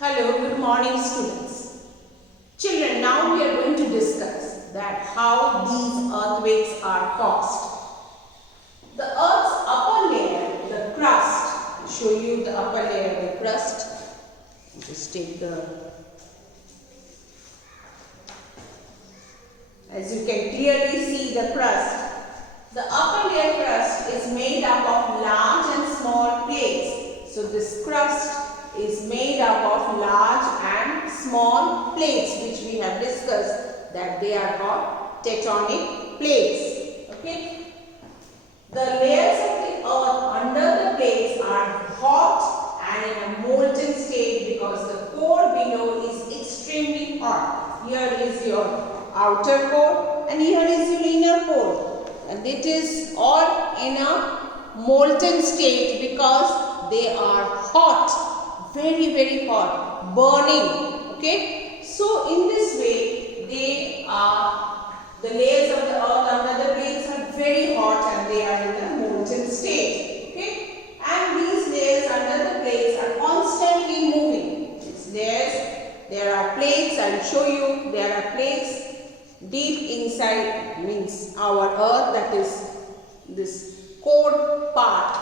Hello, good morning students. Children, now we are going to discuss that how these earthquakes are caused. The earth's upper layer, the crust, I'll show you the upper layer, the crust. Just take as you can clearly see the crust. The upper layer crust is made up of large and small plates. So this crust is made up of large and small plates, which we have discussed that they are called tectonic plates. Okay. The layers of the earth under the plates are hot and in a molten state because the core below is extremely hot. Here is your outer core and here is your inner core, and it is all in a molten state because they are hot, very hot, burning. Okay, so in this way the layers of the earth under the plates are very hot and they are in a molten state. Okay, and these layers under the plates are constantly moving. There are plates, I will show you. There are plates deep inside, means our earth, that is this core part,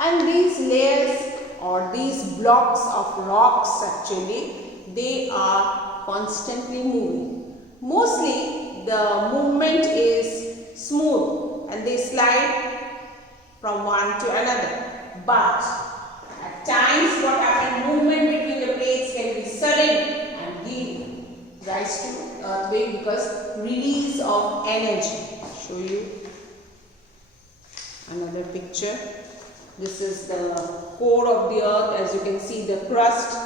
and these layers or these blocks of rocks, actually they are constantly moving. Mostly the movement is smooth and they slide from one to another, but at times what happens, movement between the plates can be sudden and give rise to earthquake because release of energy. I'll show you another picture. This is the core of the earth. As you can see, the crust,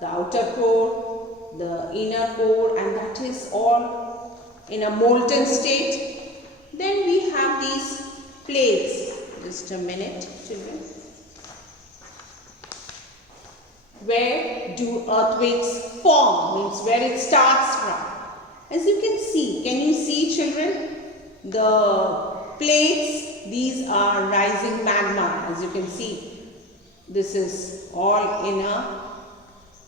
the outer core, the inner core, and that is all in a molten state. Then we have these plates. Just a minute, children. Where do earthquakes form? Means where it starts from. As you can you see children? The plates, these are rising magma. As you can see, this is all in a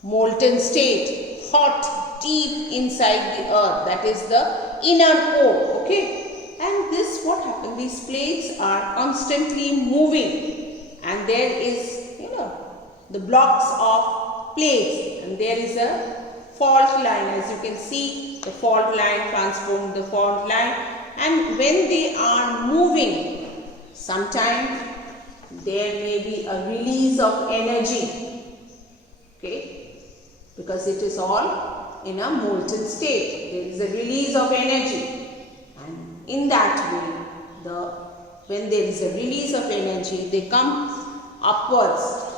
molten state, hot, deep inside the earth. That is the inner core. Okay, and this what happened? These plates are constantly moving, and there is the blocks of plates, and there is a fault line. As you can see, the fault line transformed the fault line, and when they are moving, sometimes there may be a release of energy. Okay, because it is all in a molten state, there is a release of energy, and in that way, when there is a release of energy, they come upwards.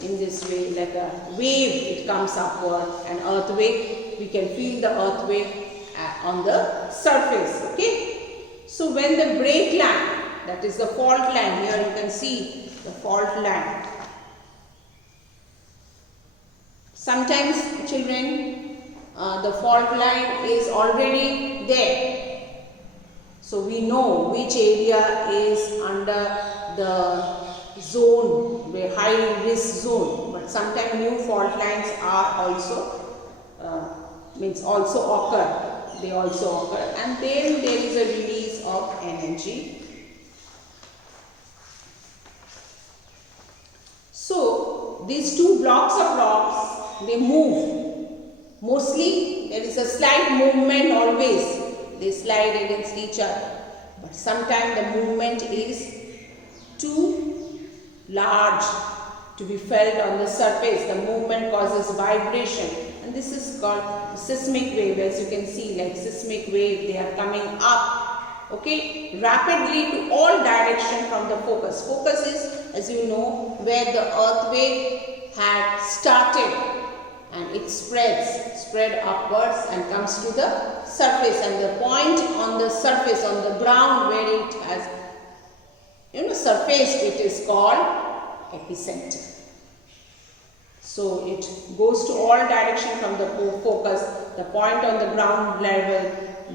In this way, like a wave, it comes upward, and earthquake, we can feel the earthquake on the surface. Okay, so when the break line, that is the fault line, here you can see the fault line. Sometimes children, the fault line is already there, so we know which area is under the zone, where high risk zone, but sometimes new fault lines are also occur. They also occur, and then there is a release of energy. So these two blocks of rocks, they move. Mostly there is a slight movement always. They slide against each other, but sometimes the movement is too large to be felt on the surface. The movement causes vibration, and this is called seismic wave. As you can see, like seismic wave, they are coming up, okay, rapidly to all direction from the focus. Focus is, as you know, where the earthquake had started, and it spread upwards and comes to the surface, and the point on the surface, on the ground where it has surfaced, it is called epicenter. So it goes to all direction from the focus. The point on the ground level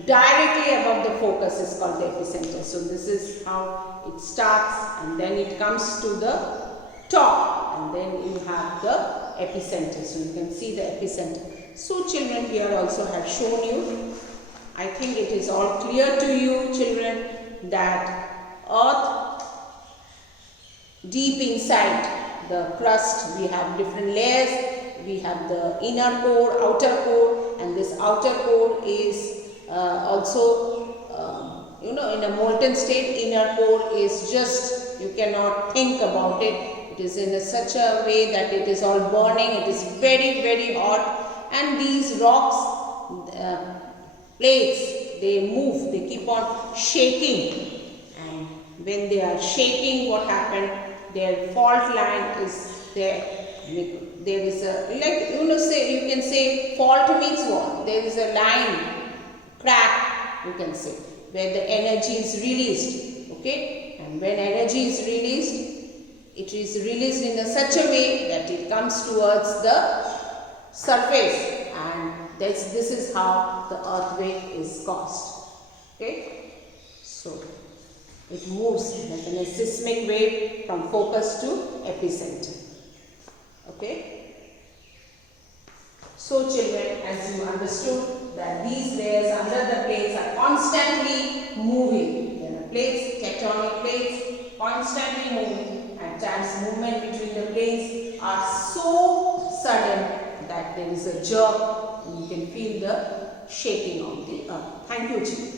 directly above the focus is called the epicenter. So this is how it starts, and then it comes to the top, and then you have the epicenter. So you can see the epicenter. So children, here also I have shown you. I think it is all clear to you children that earth, deep inside the crust we have different layers. We have the inner core, outer core, and this outer core is also in a molten state. Inner core is just, you cannot think about it. It is in such a way that it is all burning. It is very, very hot, and these rocks, plates, they move, they keep on shaking, and when they are shaking, what happened? Their fault line is there. There is a, you can say fault means what? There is a line, crack, you can say, where the energy is released. Okay, and when energy is released, it is released in such a way that it comes towards the surface, and this is how the earthquake is caused. Okay, so it moves like in a seismic wave from focus to epicenter. Okay. So children, as you understood that these layers under the plates are constantly moving. There are plates, tectonic plates, constantly moving. At times movement between the plates are so sudden that there is a jerk and you can feel the shaking of the earth. Thank you children.